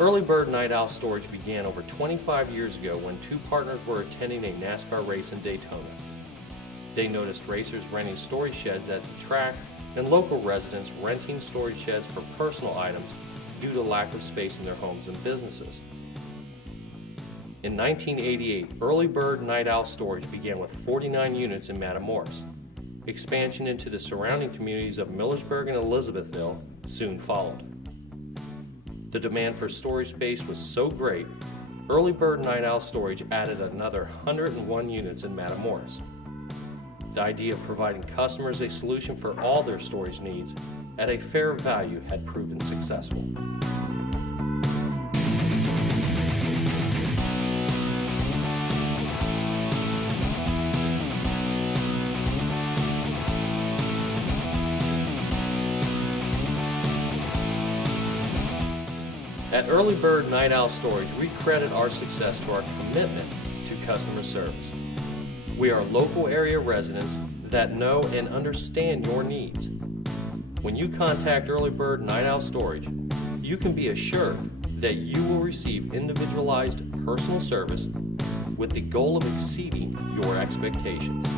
Early Bird Night Owl Storage began over 25 years ago when two partners were attending a NASCAR race in Daytona. They noticed racers renting storage sheds at the track and local residents renting storage sheds for personal items due to lack of space in their homes and businesses. In 1988, Early Bird Night Owl Storage began with 49 units in Matamoros. Expansion into the surrounding communities of Millersburg and Elizabethville soon followed. The demand for storage space was so great, Early Bird Night Owl Storage added another 101 units in Matamoros. The idea of providing customers a solution for all their storage needs at a fair value had proven successful. At Early Bird Night Owl Storage, we credit our success to our commitment to customer service. We are local area residents that know and understand your needs. When you contact Early Bird Night Owl Storage, you can be assured that you will receive individualized personal service with the goal of exceeding your expectations.